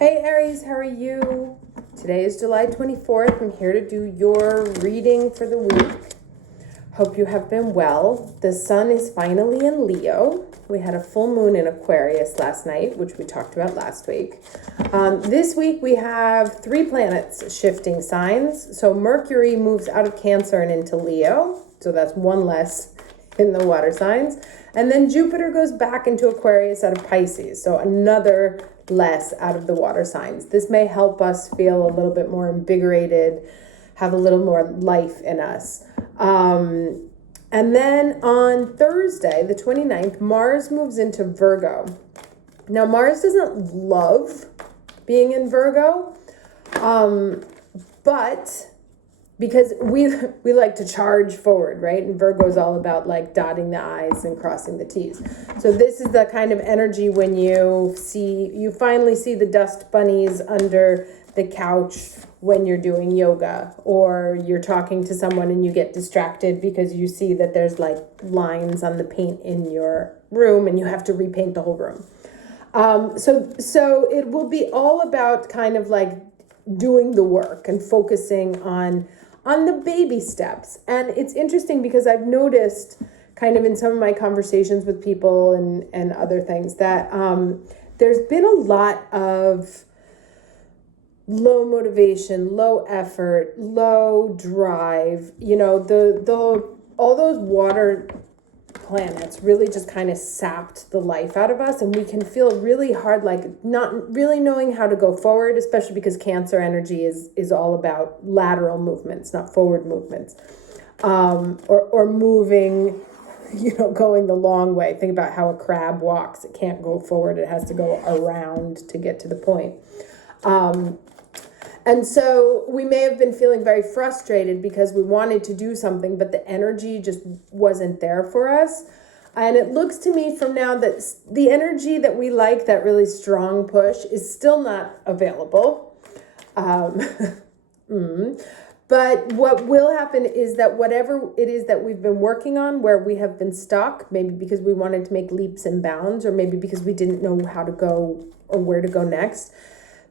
Hey Aries, how are you? Today is July 24th. I'm here to do your reading for the week. Hope you have been well. The sun is finally in Leo. We had a full moon in Aquarius last night, which we talked about last week. This week we have 3 planets shifting signs. So Mercury moves out of Cancer and into Leo. So that's one less in the water signs. And then Jupiter goes back into Aquarius out of Pisces. So another less out of the water signs. This may help us feel a little bit more invigorated, have a little more life in us. And then on Thursday, the 29th, Mars moves into Virgo. Now, Mars doesn't love being in Virgo, but because we like to charge forward, right? And Virgo is all about like dotting the I's and crossing the T's. So this is the kind of energy when you finally see the dust bunnies under the couch when you're doing yoga, or you're talking to someone and you get distracted because you see that there's like lines on the paint in your room and you have to repaint the whole room. So it will be all about kind of like doing the work and focusing on the baby steps. And it's interesting because I've noticed kind of in some of my conversations with people and other things that there's been a lot of low motivation, low effort, low drive, all those water planets really just kind of sapped the life out of us, and we can feel really hard, like not really knowing how to go forward, especially because Cancer energy is all about lateral movements, not forward movements, or moving, going the long way. Think about how a crab walks. It can't go forward. It has to go around to get to the point. And so we may have been feeling very frustrated because we wanted to do something, but the energy just wasn't there for us. And it looks to me from now that the energy that we like, that really strong push, is still not available. But what will happen is that whatever it is that we've been working on, where we have been stuck, maybe because we wanted to make leaps and bounds, or maybe because we didn't know how to go or where to go next,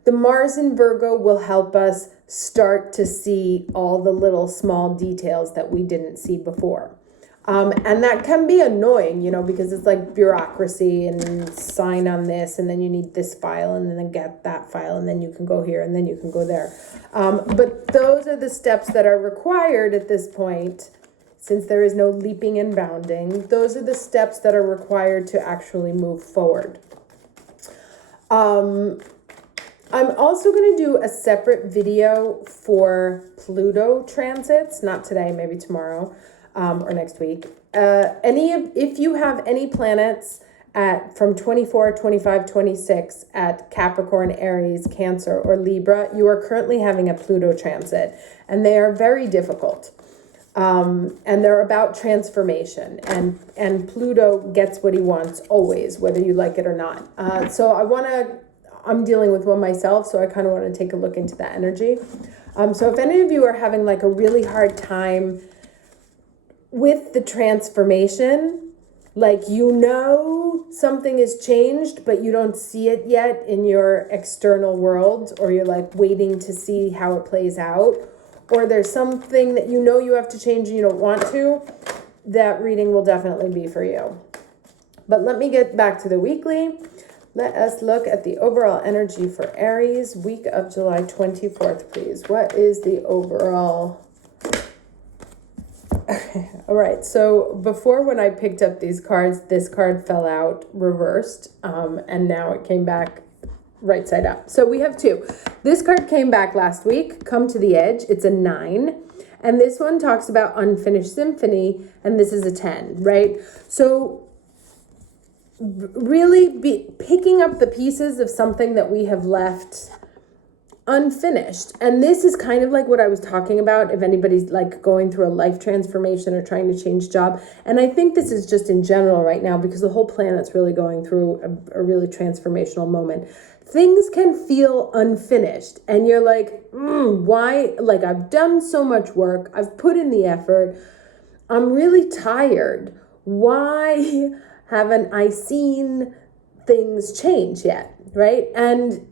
the Mars in Virgo will help us start to see all the little small details that we didn't see before. And that can be annoying, because it's like bureaucracy and sign on this, and then you need this file, and then get that file, and then you can go here, and then you can go there. But those are the steps that are required at this point, since there is no leaping and bounding. Those are the steps that are required to actually move forward. I'm also going to do a separate video for Pluto transits, not today, maybe tomorrow, or next week. If you have any planets from 24, 25, 26 at Capricorn, Aries, Cancer, or Libra, you are currently having a Pluto transit, and they are very difficult. And they're about transformation, and Pluto gets what he wants always, whether you like it or not. So I'm dealing with one myself, so I kind of want to take a look into that energy. So if any of you are having like a really hard time with the transformation, like something has changed, but you don't see it yet in your external world, or you're like waiting to see how it plays out, or there's something that you have to change and you don't want to, that reading will definitely be for you. But let me get back to the weekly. Let us look at the overall energy for Aries, week of July 24th, please. What is the overall? All right, so before, when I picked up these cards, this card fell out reversed, and now it came back right side up. So we have 2. This card came back last week, Come to the Edge. It's a 9. And this one talks about unfinished symphony, and this is a 10, right? So really picking up the pieces of something that we have left unfinished. And this is kind of like what I was talking about, if anybody's like going through a life transformation or trying to change job. And I think this is just in general right now, because the whole planet's really going through a really transformational moment. Things can feel unfinished, and you're like, why? Like, I've done so much work, I've put in the effort, I'm really tired. Why haven't I seen things change yet, right? And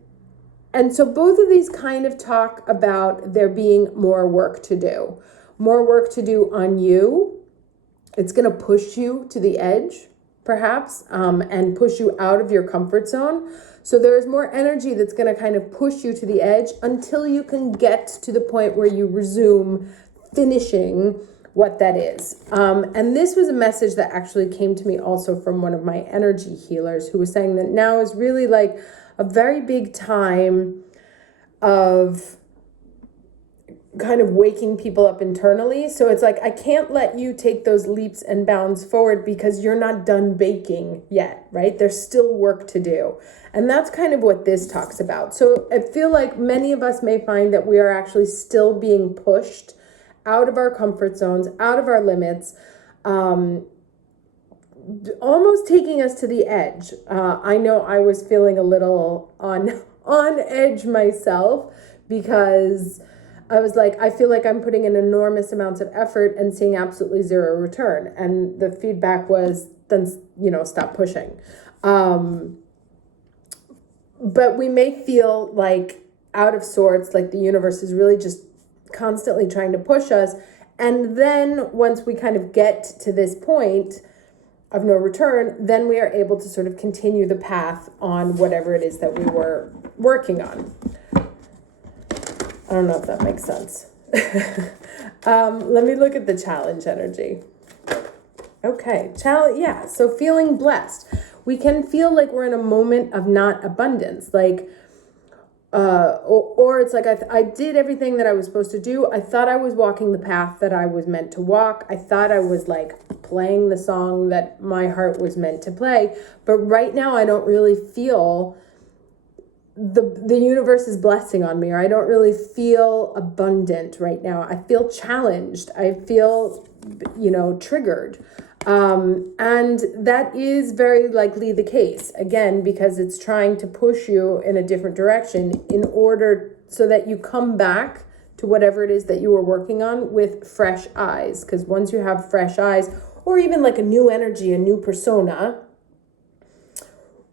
And so both of these kind of talk about there being more work to do. More work to do on you. It's going to push you to the edge, perhaps, and push you out of your comfort zone. So there's more energy that's going to kind of push you to the edge until you can get to the point where you resume finishing what that is. And this was a message that actually came to me also from one of my energy healers, who was saying that now is really like a very big time of kind of waking people up internally. So it's like, I can't let you take those leaps and bounds forward because you're not done baking yet, right? There's still work to do. And that's kind of what this talks about. So I feel like many of us may find that we are actually still being pushed out of our comfort zones, out of our limits, almost taking us to the edge. I know I was feeling a little on edge myself, because I was like, I feel like I'm putting in enormous amounts of effort and seeing absolutely zero return. And the feedback was, then, stop pushing. But we may feel like out of sorts, like the universe is really just constantly trying to push us. And then once we kind of get to this point of no return, then we are able to sort of continue the path on whatever it is that we were working on. I don't know if that makes sense. Let me look at the challenge energy. Okay, yeah, so feeling blessed. We can feel like we're in a moment of not abundance, like, or it's like I did everything that I was supposed to do. I thought I was walking the path that I was meant to walk. I thought I was like playing the song that my heart was meant to play. But right now I don't really feel the universe's blessing on me, or I don't really feel abundant right now. I feel challenged. I feel, triggered. And that is very likely the case, again, because it's trying to push you in a different direction in order so that you come back to whatever it is that you were working on with fresh eyes. Because once you have fresh eyes, or even like a new energy, a new persona,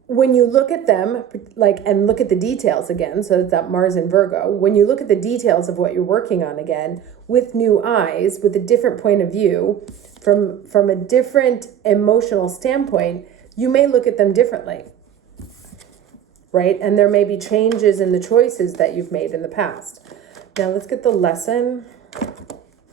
when you look at them, and look at the details again, so it's that Mars in Virgo, when you look at the details of what you're working on again, with new eyes, with a different point of view, from a different emotional standpoint, you may look at them differently, right? And there may be changes in the choices that you've made in the past. Now let's get the lesson.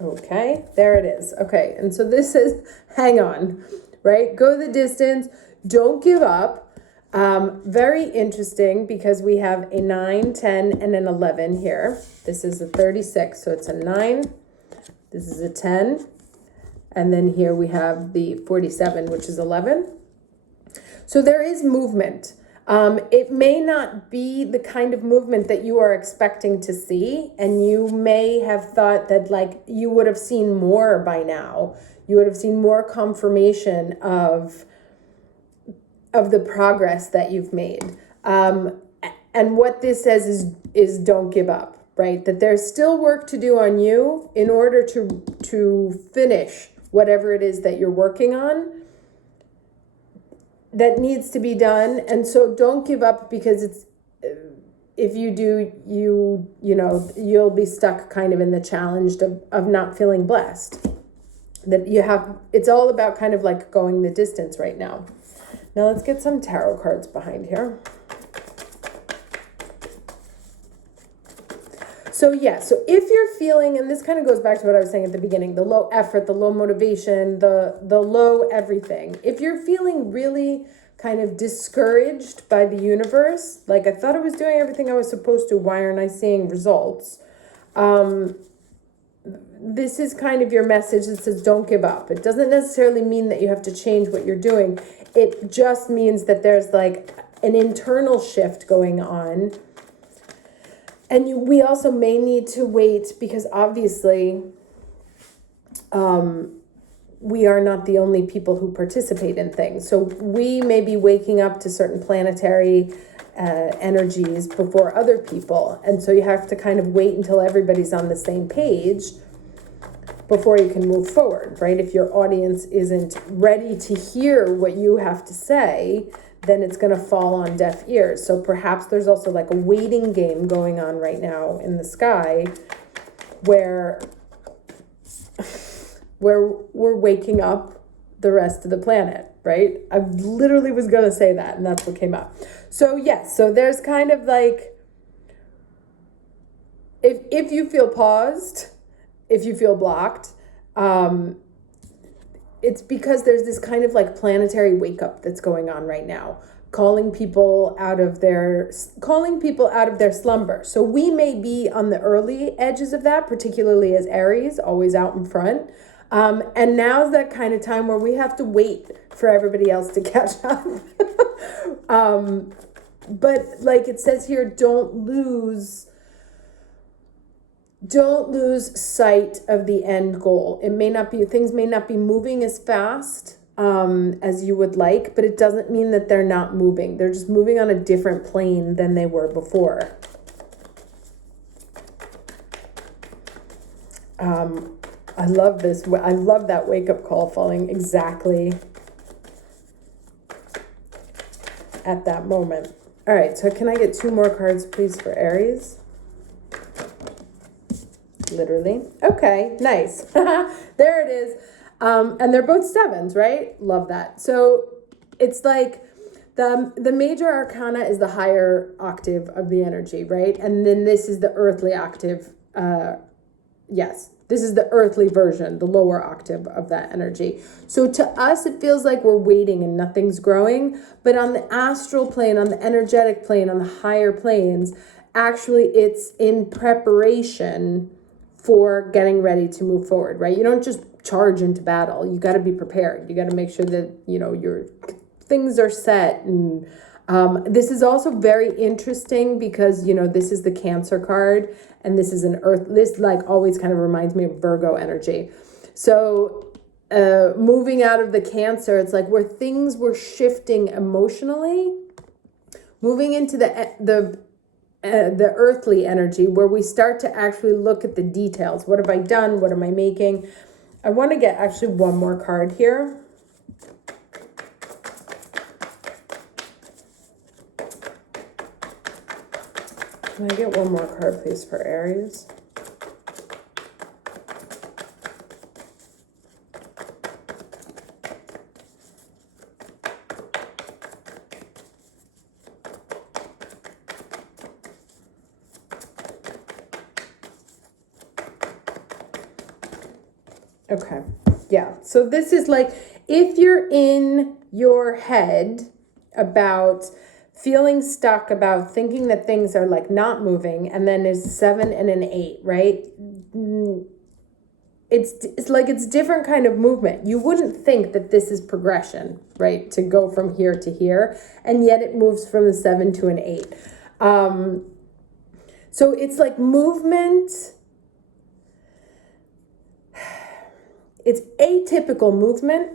Okay, there it is. Okay, and so this is, hang on, right? Go the distance, don't give up. Very interesting, because we have a 9, 10, and an 11 here. This is a 36, so it's a 9. This is a 10. And then here we have the 47, which is 11. So there is movement. It may not be the kind of movement that you are expecting to see, and you may have thought that like you would have seen more by now. You would have seen more confirmation of the progress that you've made. And what this says is don't give up, right? That there's still work to do on you in order to finish whatever it is that you're working on that needs to be done. And so don't give up, because it's, if you do, you'll be stuck kind of in the challenge of not feeling blessed. That it's all about kind of like going the distance right now. Now let's get some tarot cards behind here. So so if you're feeling, and this kind of goes back to what I was saying at the beginning, the low effort, the low motivation, the low everything. If you're feeling really kind of discouraged by the universe, like I thought I was doing everything I was supposed to, why aren't I seeing results? This is kind of your message that says don't give up. It doesn't necessarily mean that you have to change what you're doing. It just means that there's like an internal shift going on. And we also may need to wait, because obviously we are not the only people who participate in things. So we may be waking up to certain planetary energies before other people. And so you have to kind of wait until everybody's on the same page before you can move forward, right? If your audience isn't ready to hear what you have to say, then it's going to fall on deaf ears. So perhaps there's also like a waiting game going on right now in the sky where we're waking up the rest of the planet, right? I literally was going to say that, and that's what came up. So yes, so there's kind of like, if you feel paused, if you feel blocked, it's because there's this kind of like planetary wake up that's going on right now, calling people out of their slumber. So we may be on the early edges of that, particularly as Aries, always out in front. And now's that kind of time where we have to wait for everybody else to catch up. But like it says here, don't lose sight of the end goal. Things may not be moving as fast as you would like, but it doesn't mean that they're not moving. They're just moving on a different plane than they were before. I love this. I love that wake-up call falling exactly at that moment. All right, so can I get 2 more cards, please, for Aries? Literally. Okay, nice. There it is. And they're both 7s, right? Love that. So it's like the major arcana is the higher octave of the energy, right? And then this is the earthly octave. Yes, this is the earthly version, the lower octave of that energy. So to us, it feels like we're waiting and nothing's growing. But on the astral plane, on the energetic plane, on the higher planes, actually it's in preparation for getting ready to move forward, right? You don't just charge into battle. You got to be prepared. You got to make sure that, your things are set. And this is also very interesting because, this is the Cancer card and this is an earth. This like always kind of reminds me of Virgo energy. So moving out of the Cancer, it's like where things were shifting emotionally, moving into the earthly energy where we start to actually look at the details. What have I done? What am I making? I want to get actually one more card here. Can I get one more card, please, for Aries? Okay, yeah. So this is like, if you're in your head about feeling stuck, about thinking that things are like not moving, and then there's 7 and an 8, right? It's like it's different kind of movement. You wouldn't think that this is progression, right? To go from here to here, and yet it moves from a 7 to an 8. So it's like movement. It's atypical movement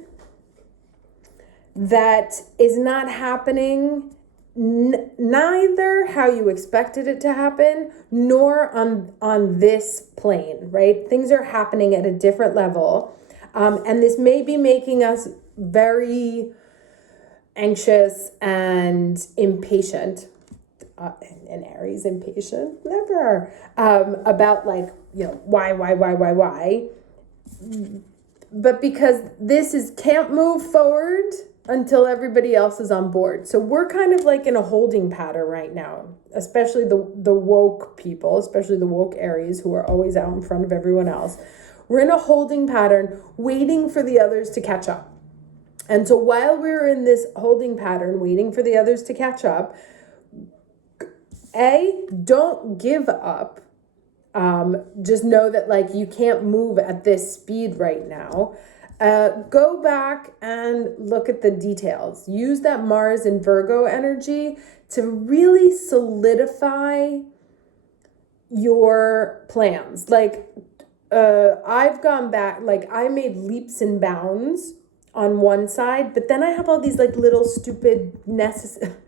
that is not happening neither how you expected it to happen, nor on this plane, right? Things are happening at a different level. And this may be making us very anxious and impatient. And Aries impatient, never. About like, why? But because this can't move forward until everybody else is on board. So we're kind of like in a holding pattern right now, especially the woke people, especially the woke Aries who are always out in front of everyone else. We're in a holding pattern, waiting for the others to catch up. And so while we're in this holding pattern, waiting for the others to catch up, don't give up. Just know that like you can't move at this speed right now. Go back and look at the details. Use that Mars and Virgo energy to really solidify your plans. Like, I've gone back, like I made leaps and bounds on one side, but then I have all these like little stupid, I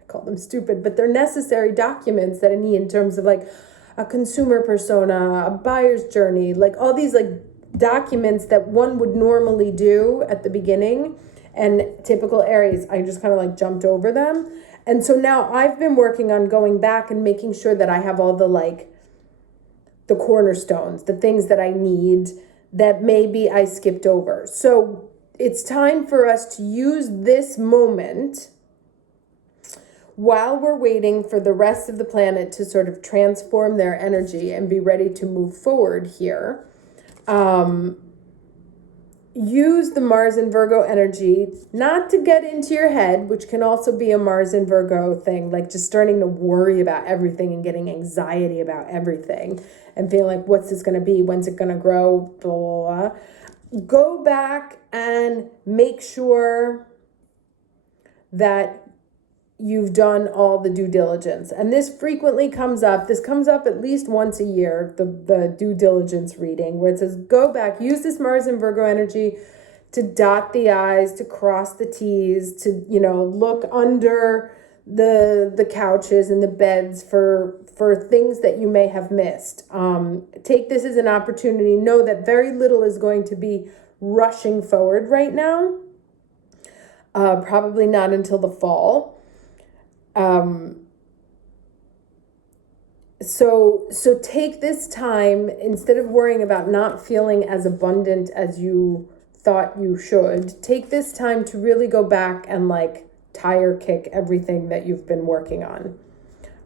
call them stupid, but they're necessary documents that I need in terms of like a consumer persona, a buyer's journey, like all these like documents that one would normally do at the beginning. And typical Aries, I just kind of like jumped over them. And so now I've been working on going back and making sure that I have all the like the cornerstones, the things that I need that maybe I skipped over. So it's time for us to use this moment while we're waiting for the rest of the planet to sort of transform their energy and be ready to move forward here. Use the Mars and Virgo energy, not to get into your head, which can also be a Mars and Virgo thing, like just starting to worry about everything and getting anxiety about everything and feeling like, what's this going to be? When's it going to grow? Blah, blah, blah. Go back and make sure that you've done all the due diligence. And this frequently comes up. This comes up at least once a year, the due diligence reading, where it says, go back, use this Mars and Virgo energy to dot the I's, to cross the T's, to, look under the couches and the beds for things that you may have missed. Take this as an opportunity. Know that very little is going to be rushing forward right now. Probably not until the fall. So take this time, instead of worrying about not feeling as abundant as you thought you should, take this time to really go back and like tire kick everything that you've been working on.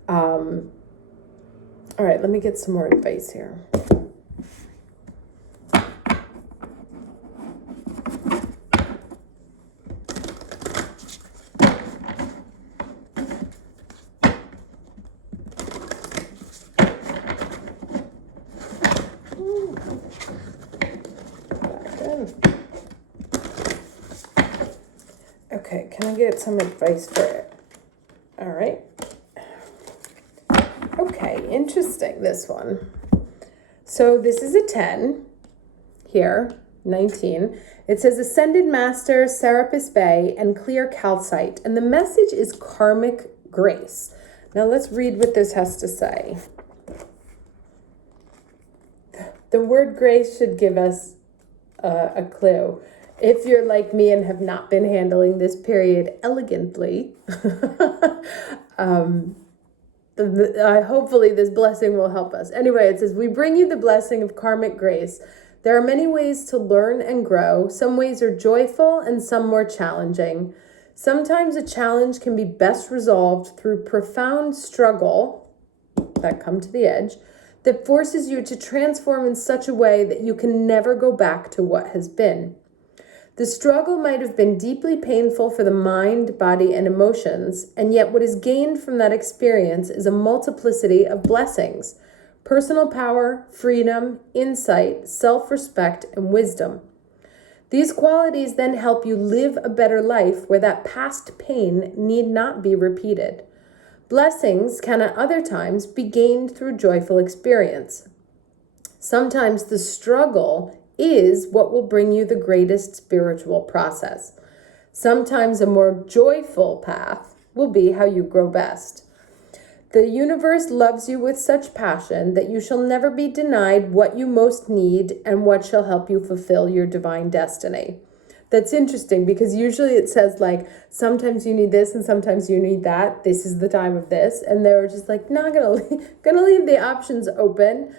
All right, let me get some more advice here. Okay, can I get some advice for it? All right. Okay, interesting, this one. So this is a 10 here, 19. It says Ascended Master, Serapis Bay, and Clear Calcite. And the message is karmic grace. Now let's read what this has to say. The word grace should give us a clue. If you're like me and have not been handling this period elegantly, hopefully this blessing will help us. Anyway, it says, we bring you the blessing of karmic grace. There are many ways to learn and grow. Some ways are joyful and some more challenging. Sometimes a challenge can be best resolved through profound struggle, that come to the edge, that forces you to transform in such a way that you can never go back to what has been. The struggle might have been deeply painful for the mind, body, and emotions, and yet what is gained from that experience is a multiplicity of blessings: personal power, freedom, insight, self-respect, and wisdom. These qualities then help you live a better life where that past pain need not be repeated. Blessings can at other times be gained through joyful experience. Sometimes the struggle is what will bring you the greatest spiritual process. Sometimes a more joyful path will be how you grow best. The universe loves you with such passion that you shall never be denied what you most need and what shall help you fulfill your divine destiny. That's interesting because usually it says like, sometimes you need this and sometimes you need that. This is the time of this. And they were just like, no, I'm gonna leave the options open.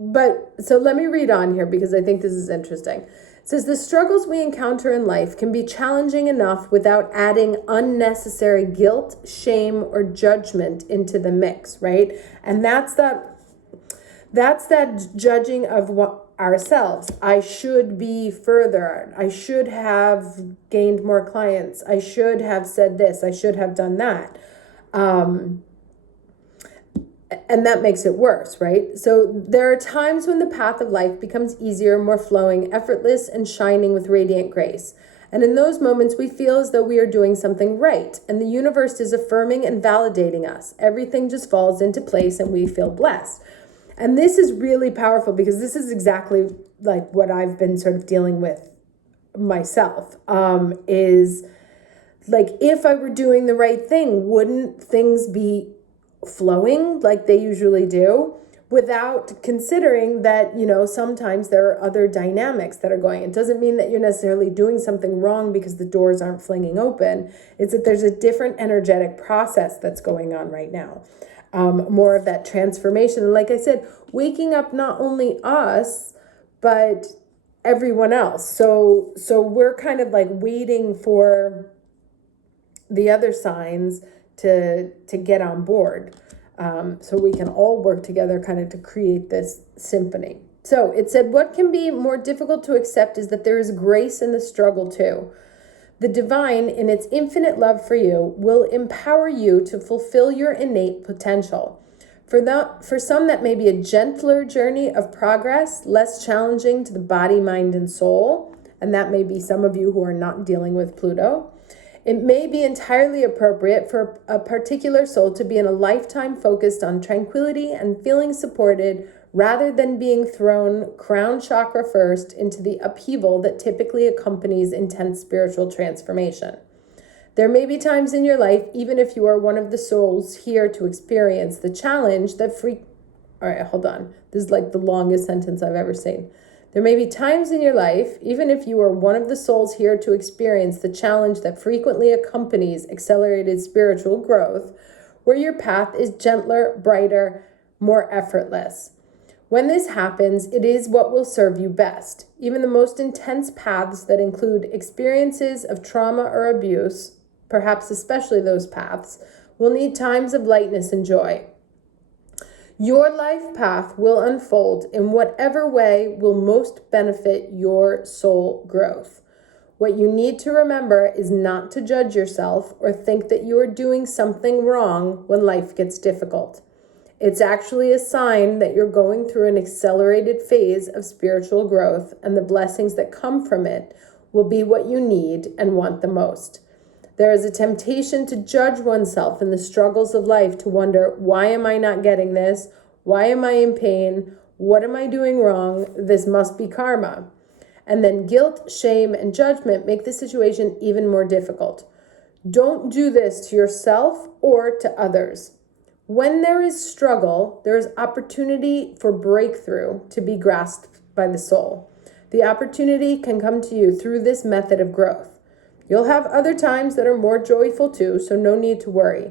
But so let me read on here because I think this is interesting. It says, the struggles we encounter in life can be challenging enough without adding unnecessary guilt, shame, or judgment into the mix, right? And that's that judging of ourselves. I should be further. I should have gained more clients. I should have said this. I should have done that. And that makes it worse, right? So there are times when the path of life becomes easier, more flowing, effortless, and shining with radiant grace. And in those moments, we feel as though we are doing something right, and the universe is affirming and validating us. Everything just falls into place, and we feel blessed. And this is really powerful because this is exactly like what I've been sort of dealing with myself, is like, if I were doing the right thing, wouldn't things be flowing like they usually do? without considering that, sometimes there are other dynamics that are going. It doesn't mean that you're necessarily doing something wrong because the doors aren't flinging open. It's that there's a different energetic process that's going on right now. More of that transformation. And like I said, waking up not only us, but everyone else. So we're kind of like waiting for the other signs to get on board. So we can all work together kind of to create this symphony. So it said, what can be more difficult to accept is that there is grace in the struggle too. The divine, in its infinite love for you, will empower you to fulfill your innate potential. For some, that may be a gentler journey of progress, less challenging to the body, mind, and soul. And that may be some of you who are not dealing with Pluto. It may be entirely appropriate for a particular soul to be in a lifetime focused on tranquility and feeling supported rather than being thrown crown chakra first into the upheaval that typically accompanies intense spiritual transformation. There may be times in your life, even if you are one of the souls here to experience the challenge that All right, hold on. This is like the longest sentence I've ever seen. There may be times in your life, even if you are one of the souls here to experience the challenge that frequently accompanies accelerated spiritual growth, where your path is gentler, brighter, more effortless. When this happens, it is what will serve you best. Even the most intense paths that include experiences of trauma or abuse, perhaps especially those paths, will need times of lightness and joy. Your life path will unfold in whatever way will most benefit your soul growth. What you need to remember is not to judge yourself or think that you are doing something wrong when life gets difficult. It's actually a sign that you're going through an accelerated phase of spiritual growth, and the blessings that come from it will be what you need and want the most. There is a temptation to judge oneself in the struggles of life, to wonder, why am I not getting this? Why am I in pain? What am I doing wrong? This must be karma. And then guilt, shame, and judgment make the situation even more difficult. Don't do this to yourself or to others. When there is struggle, there is opportunity for breakthrough to be grasped by the soul. The opportunity can come to you through this method of growth. You'll have other times that are more joyful too, so no need to worry.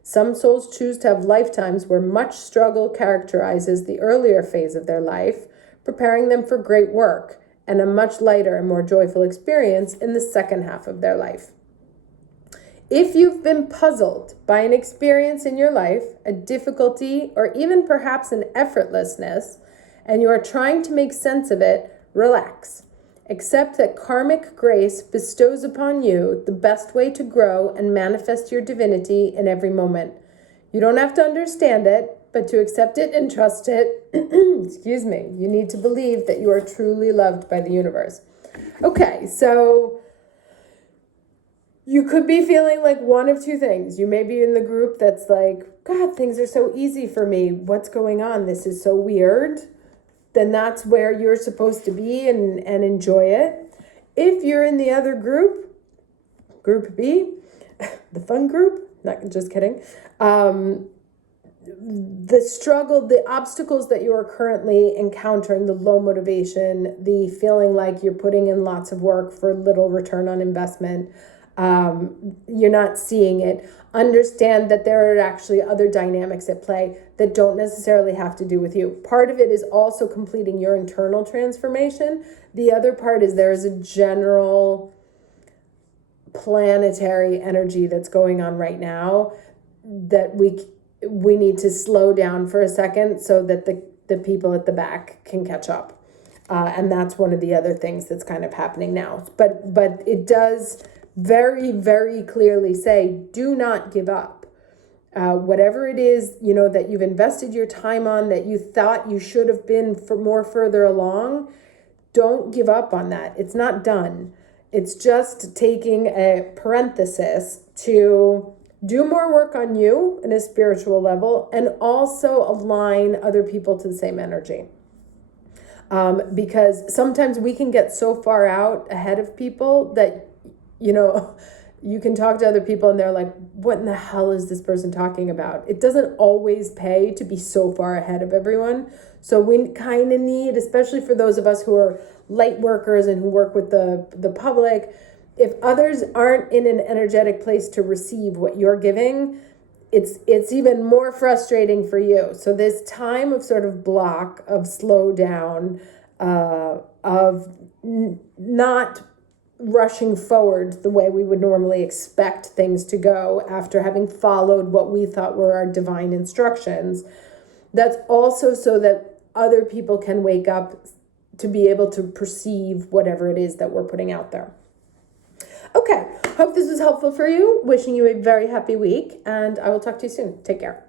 Some souls choose to have lifetimes where much struggle characterizes the earlier phase of their life, preparing them for great work, and a much lighter and more joyful experience in the second half of their life. If you've been puzzled by an experience in your life, a difficulty, or even perhaps an effortlessness, and you are trying to make sense of it, relax. Accept that karmic grace bestows upon you the best way to grow and manifest your divinity in every moment. You don't have to understand it, but to accept it and trust it, excuse me, you need to believe that you are truly loved by the universe. Okay, so you could be feeling like one of two things. You may be in the group that's like, God, things are so easy for me. What's going on? This is so weird. Then that's where you're supposed to be and enjoy it. If you're in the other group, group B, the fun group, not just kidding, the struggle, the obstacles that you are currently encountering, the low motivation, the feeling like you're putting in lots of work for little return on investment, you're not seeing it. Understand that there are actually other dynamics at play that don't necessarily have to do with you. Part of it is also completing your internal transformation. The other part is there is a general planetary energy that's going on right now that we need to slow down for a second so that the people at the back can catch up. And that's one of the other things that's kind of happening now. But it does very, very clearly say, do not give up. Whatever it is, that you've invested your time on, that you thought you should have been more further along, don't give up on that. It's not done. It's just taking a parenthesis to do more work on you in a spiritual level and also align other people to the same energy. Because sometimes we can get so far out ahead of people that you can talk to other people and they're like, what in the hell is this person talking about? It doesn't always pay to be so far ahead of everyone. So we kind of need, especially for those of us who are light workers and who work with the public, if others aren't in an energetic place to receive what you're giving, it's even more frustrating for you. So this time of sort of block, of slow down, not rushing forward the way we would normally expect things to go after having followed what we thought were our divine instructions. That's also so that other people can wake up to be able to perceive whatever it is that we're putting out there. Okay, hope this was helpful for you. Wishing you a very happy week, and I will talk to you soon. Take care.